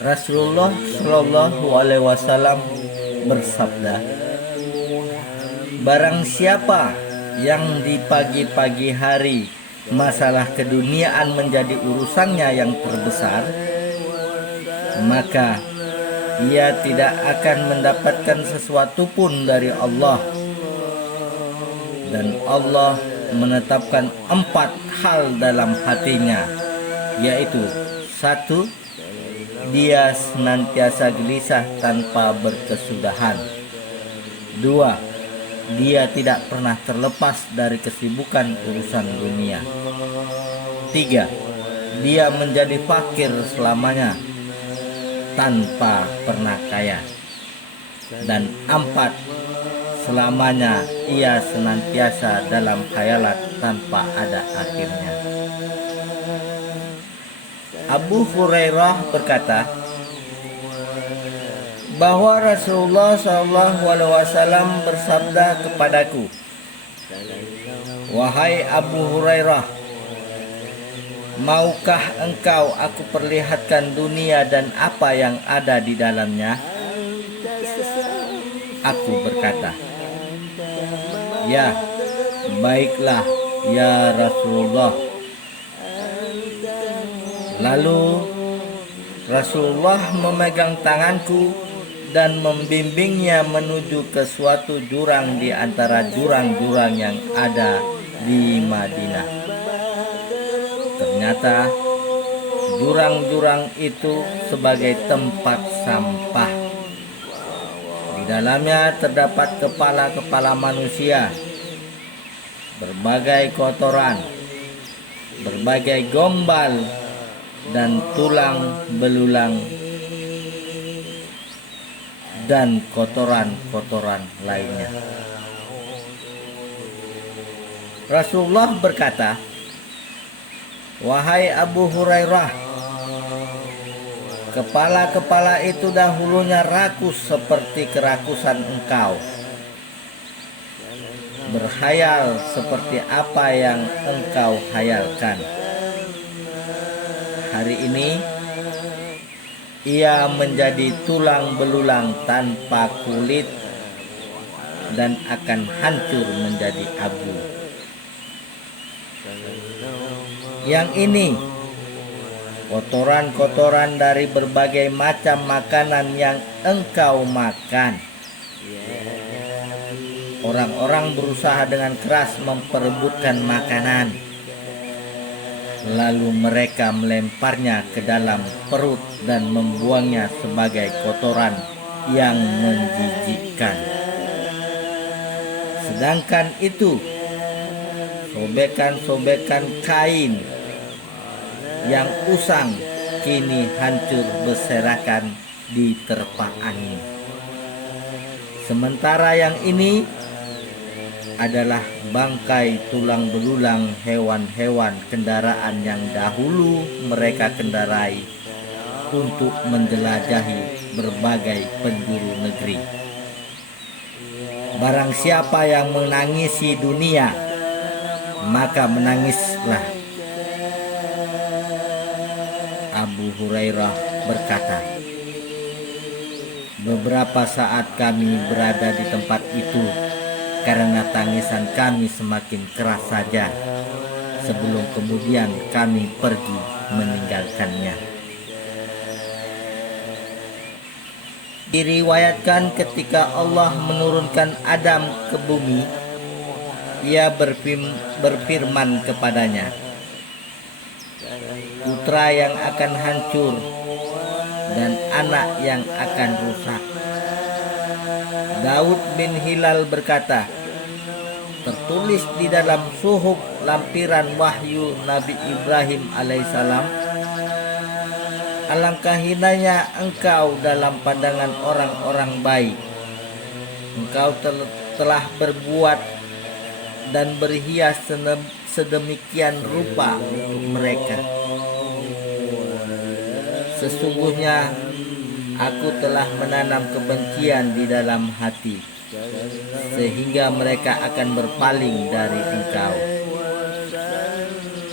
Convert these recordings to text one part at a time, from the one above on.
Rasulullah Shallallahu Alaihi Wasallam bersabda, barang siapa yang di pagi-pagi hari masalah keduniaan menjadi urusannya yang terbesar, maka ia tidak akan mendapatkan sesuatu pun dari Allah. Dan Allah menetapkan 4 hal dalam hatinya, yaitu 1. Dia senantiasa gelisah tanpa berkesudahan. 2. Dia tidak pernah terlepas dari kesibukan urusan dunia. 3. Dia menjadi fakir selamanya tanpa pernah kaya. Dan 4. Selamanya ia senantiasa dalam khayalat tanpa ada akhirnya. Abu Hurairah berkata bahwa Rasulullah SAW bersabda kepadaku, wahai Abu Hurairah, maukah engkau aku perlihatkan dunia dan apa yang ada di dalamnya? Aku berkata, ya, baiklah ya Rasulullah. Lalu Rasulullah memegang tanganku dan membimbingnya menuju ke suatu jurang di antara jurang-jurang yang ada di Madinah. Ternyata jurang-jurang itu sebagai tempat sampah. Di dalamnya terdapat kepala-kepala manusia, berbagai kotoran, berbagai gombal, dan tulang belulang, dan kotoran-kotoran lainnya. Rasulullah berkata, wahai Abu Hurairah, kepala-kepala itu dahulunya rakus seperti kerakusan engkau, berhayal seperti apa yang engkau hayalkan. Hari ini ia menjadi tulang belulang tanpa kulit dan akan hancur menjadi abu. Yang ini kotoran-kotoran dari berbagai macam makanan yang engkau makan. Orang-orang berusaha dengan keras memperebutkan makanan, lalu mereka melemparnya ke dalam perut dan membuangnya sebagai kotoran yang menjijikkan. Sedangkan itu, sobekan-sobekan kain yang usang kini hancur berserakan di terpa angin. Sementara yang ini adalah bangkai tulang belulang hewan-hewan kendaraan yang dahulu mereka kendarai untuk menjelajahi berbagai penjuru negeri. Barang siapa yang menangisi dunia, maka menangislah. Abu Hurairah berkata, beberapa saat kami berada di tempat itu karena tangisan kami semakin keras saja, sebelum kemudian kami pergi meninggalkannya. Diriwayatkan ketika Allah menurunkan Adam ke bumi, ia berfirman kepadanya, putra yang akan hancur dan anak yang akan rusak. Daud bin Hilal berkata, tertulis di dalam suhuf lampiran wahyu Nabi Ibrahim alaihissalam, alangkah hinanya engkau dalam pandangan orang-orang baik. Engkau telah berbuat dan berhias sedemikian rupa untuk mereka. Sesungguhnya aku telah menanam kebencian di dalam hati, sehingga mereka akan berpaling dari engkau.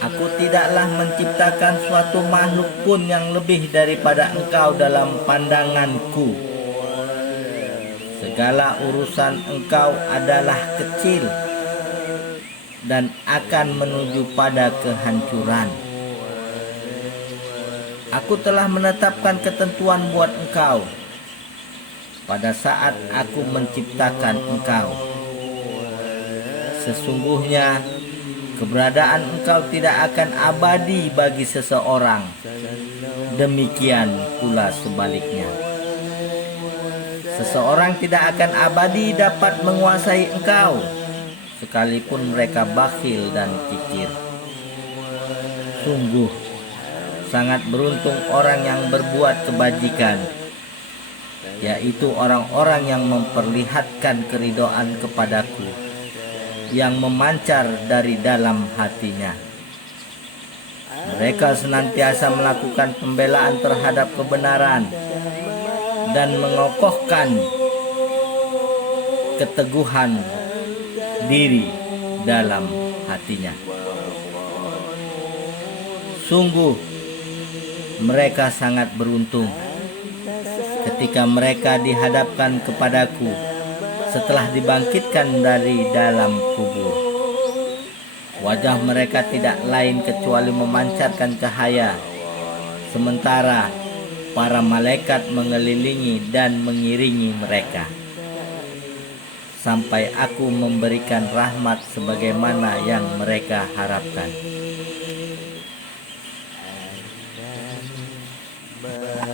Aku tidaklah menciptakan suatu makhluk pun yang lebih daripada engkau dalam pandanganku. Segala urusan engkau adalah kecil dan akan menuju pada kehancuran. Aku telah menetapkan ketentuan buat engkau pada saat aku menciptakan engkau. Sesungguhnya keberadaan engkau tidak akan abadi bagi seseorang. Demikian pula sebaliknya. Seseorang tidak akan abadi dapat menguasai engkau, sekalipun mereka bakhil dan kikir. Sungguh, sangat beruntung orang yang berbuat kebajikan, yaitu orang-orang yang memperlihatkan keridhaan kepadaku, yang memancar dari dalam hatinya. Mereka senantiasa melakukan pembelaan terhadap kebenaran dan mengokohkan keteguhan diri dalam hatinya. Sungguh, mereka sangat beruntung ketika mereka dihadapkan kepadaku setelah dibangkitkan dari dalam kubur. Wajah mereka tidak lain kecuali memancarkan cahaya, sementara para malaikat mengelilingi dan mengiringi mereka, sampai aku memberikan rahmat sebagaimana yang mereka harapkan.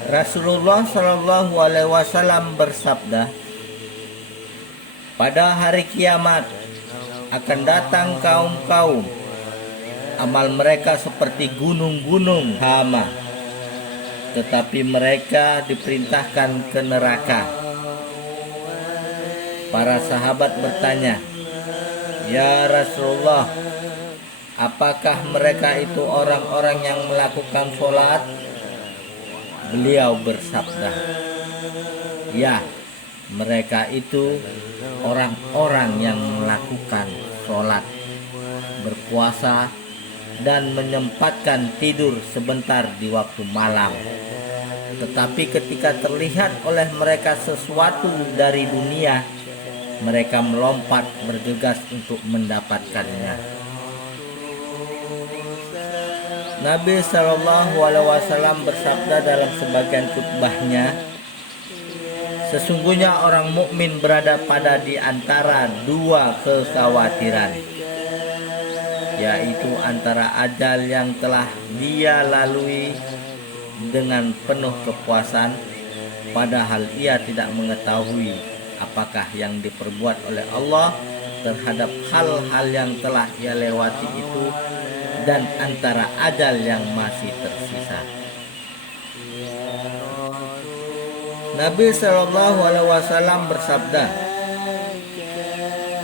Rasulullah Shallallahu Alaihi Wasallam bersabda, pada hari kiamat akan datang kaum-kaum amal mereka seperti gunung-gunung hama, tetapi mereka diperintahkan ke neraka. Para sahabat bertanya, "Ya Rasulullah, apakah mereka itu orang-orang yang melakukan sholat?" Beliau bersabda, "Ya, mereka itu orang-orang yang melakukan sholat, berpuasa, dan menyempatkan tidur sebentar di waktu malam. Tetapi ketika terlihat oleh mereka sesuatu dari dunia, mereka melompat bergegas untuk mendapatkannya." Nabi Shallallahu Alaihi Wasallam bersabda dalam sebagian khutbahnya, sesungguhnya orang mukmin berada pada di antara dua kekhawatiran, yaitu antara ajal yang telah dia lalui dengan penuh kepuasan, padahal ia tidak mengetahui apakah yang diperbuat oleh Allah terhadap hal-hal yang telah ia lewati itu, dan antara ajal yang masih tersisa. Nabi Shallallahu Alaihi Wasallam bersabda,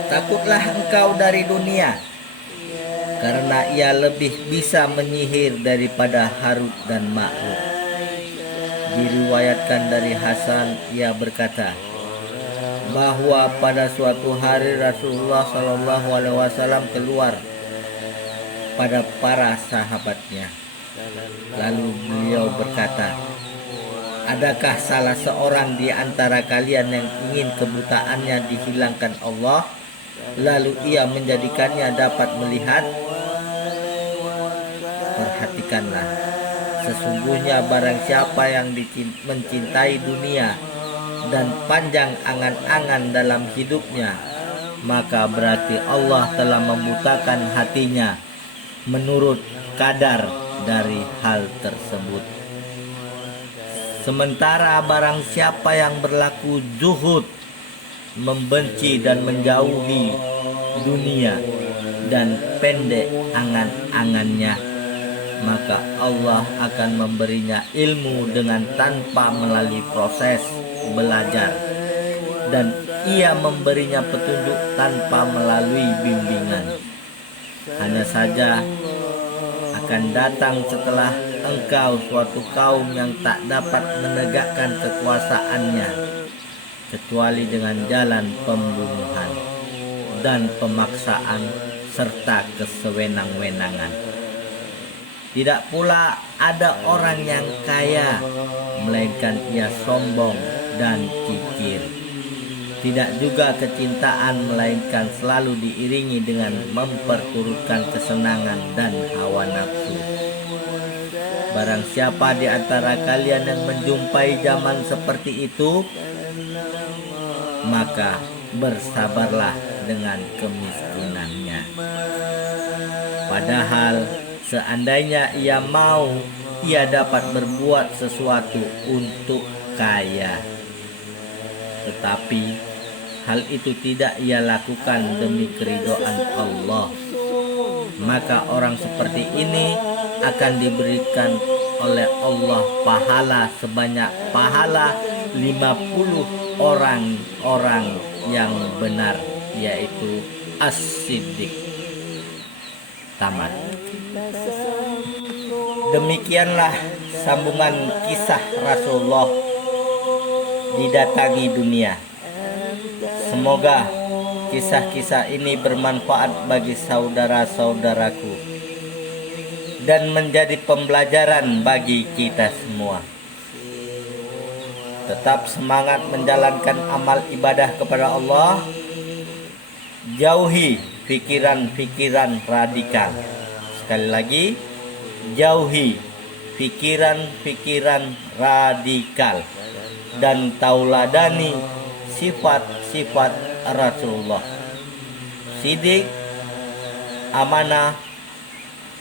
takutlah engkau dari dunia, karena ia lebih bisa menyihir daripada Harut dan Marut. Diriwayatkan dari Hasan, ia berkata bahwa pada suatu hari Rasulullah Shallallahu Alaihi Wasallam keluar pada para sahabatnya. Lalu beliau berkata, adakah salah seorang di antara kalian yang ingin kebutaannya dihilangkan Allah, lalu ia menjadikannya dapat melihat? Perhatikanlah, sesungguhnya barang siapa yang mencintai dunia dan panjang angan-angan dalam hidupnya, maka berarti Allah telah membutakan hatinya menurut kadar dari hal tersebut. Sementara barang siapa yang berlaku zuhud, membenci dan menjauhi dunia dan pendek angan-angannya, maka Allah akan memberinya ilmu dengan tanpa melalui proses belajar, dan ia memberinya petunjuk tanpa melalui bimbingan. Hanya saja akan datang setelah engkau suatu kaum yang tak dapat menegakkan kekuasaannya kecuali dengan jalan pembunuhan dan pemaksaan serta kesewenang-wenangan. Tidak pula ada orang yang kaya, melainkan ia sombong dan kikir. Tidak juga kecintaan, melainkan selalu diiringi dengan memperturutkan kesenangan dan hawa nafsu. Barang siapa di antara kalian yang menjumpai zaman seperti itu, maka bersabarlah dengan kemiskinannya. Padahal seandainya ia mau, ia dapat berbuat sesuatu untuk kaya. Tetapi hal itu tidak ia lakukan demi keridhaan Allah. Maka orang seperti ini akan diberikan oleh Allah pahala sebanyak pahala 50 orang-orang yang benar, yaitu as-siddiq. Tamat. Demikianlah sambungan kisah Rasulullah didatangi dunia. Semoga kisah-kisah ini bermanfaat bagi saudara-saudaraku dan menjadi pembelajaran bagi kita semua. Tetap semangat menjalankan amal ibadah kepada Allah. Jauhi pikiran-pikiran radikal. Sekali lagi, jauhi pikiran-pikiran radikal dan tauladani sifat-sifat Rasulullah: sidik, amanah,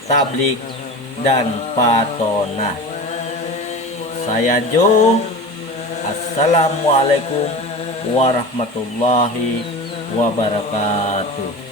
tablik, dan patonah. Saya Jo. Assalamualaikum warahmatullahi wabarakatuh.